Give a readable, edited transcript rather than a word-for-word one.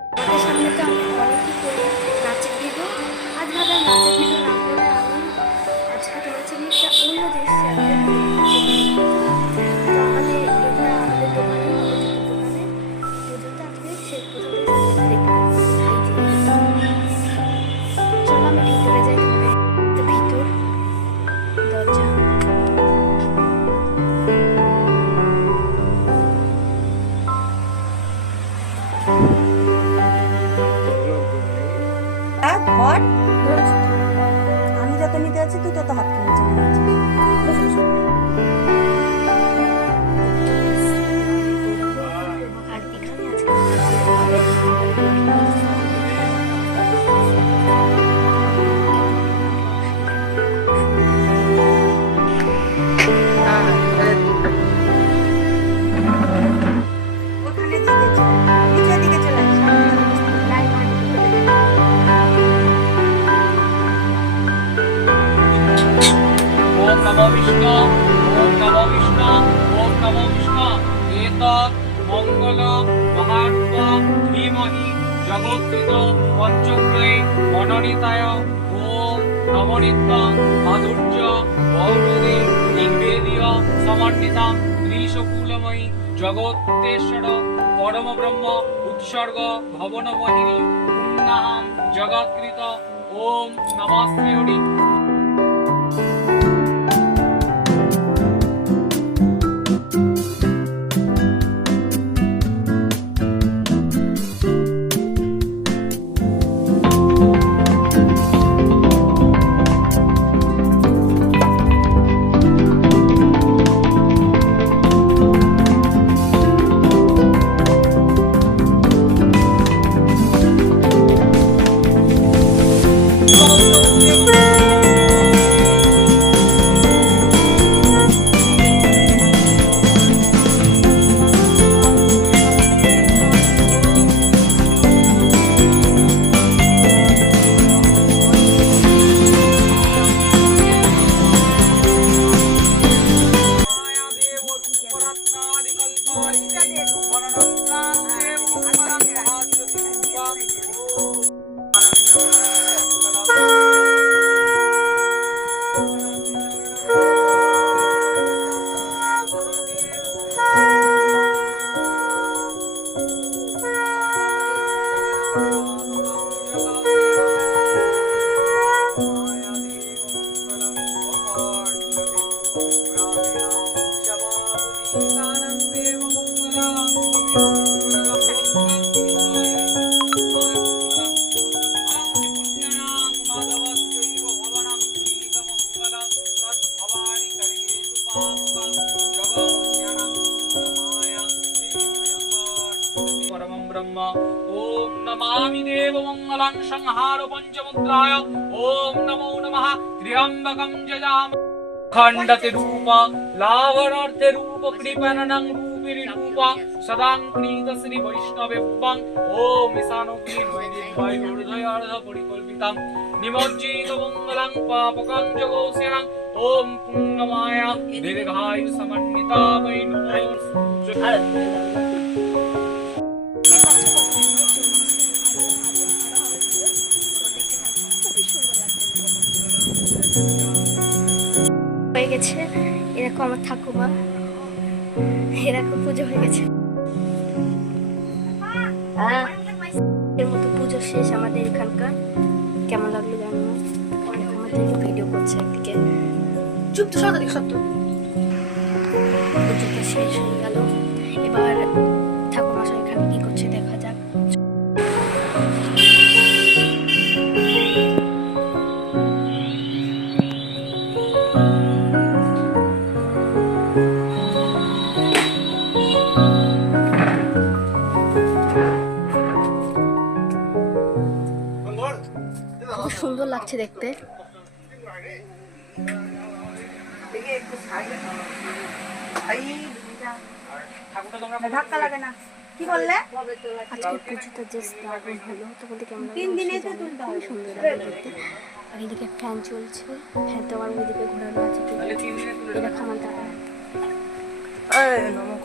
আমাদের সামনে তো আমি অনেকই করি নাচের ভিডিও। আজ ভাবে নাচের ভিডিও না করে আমি আজকে তোমার জন্য একটা অন্য জিনিস শেয়ার করবো। তো আমাদের এটা আমাদের দোকানে দোকানে পুজোটা আজকে শেষ পর্যন্ত দেখতে চলো আমি ভিতরে যাই। তোমাদের ভিতর দরজা ধর, আমি যত নিতে আছি তুই তত হাত কিনে চলে যাচ্ছিস। আর এখানে আজকে ওখানে দিকে চল, নিচের দিকে চলে আয়, ओम नमो विष्णु ओम नमो विष्णु ओम नमो विष्णु एतत् मंगल महात्म धीमहि जगत्कृत पंचग्रहे मनोनीताय ओम नमोनित्य माधुर्य गौरवे निवेद्य समन्विता त्रिशूलमयी जगत्तेश्वर परम ब्रह्म उत्सर्ग भवनमहिनी पुण्यहं जगत्कृत ओम नमस्ते हरि। परमं ब्रह्म ओम नमामि देवमंगलं संहार पंचमुद्राय ओम नमो नमः त्र्यंबकं जजाम खंडते रूप लावणार्थे रूप कृपणनं रूपिणी रूप सदांक्रीत श्री वैष्णवेभ्यं ओम ईशानोग्नि नैदिद्वाय दुर्धयार्ध परिकल्पितं निमज्जित मंगलं पापकं जगोस्यनं ओम पुण्यमाया दीर्घायु समन्विता वै नमो। হয়ে গেছে এরকম আমার ঠাকুমা এরকম পুজো হয়ে গেছে। এর মতো পুজো শেষ আমাদের এখানকার। কেমন লাগলো জানো না, অনেক আমাদের ভিডিও করছে একদিকে চুপ তো সব সত্য। পুজোটা শেষ হয়ে গেল, এবার ঠাকুমা সব এখানে কি করছে দেখা যাক। খুব সুন্দর লাগছে দেখতে। ধাক্কা লাগে না, কি বললে? আজকে পুজোটা জাস্ট দারুণ হলো। তোমাদের কেমন লাগলো? 3 দিনে তো তুলতে হবে, সুন্দর লাগলো দেখতে। আর এদিকে ফ্যান চলছে, ফ্যান তো আমার ওইদিকে ঘোরানো আছে। এটা খামান টাকা এই নমক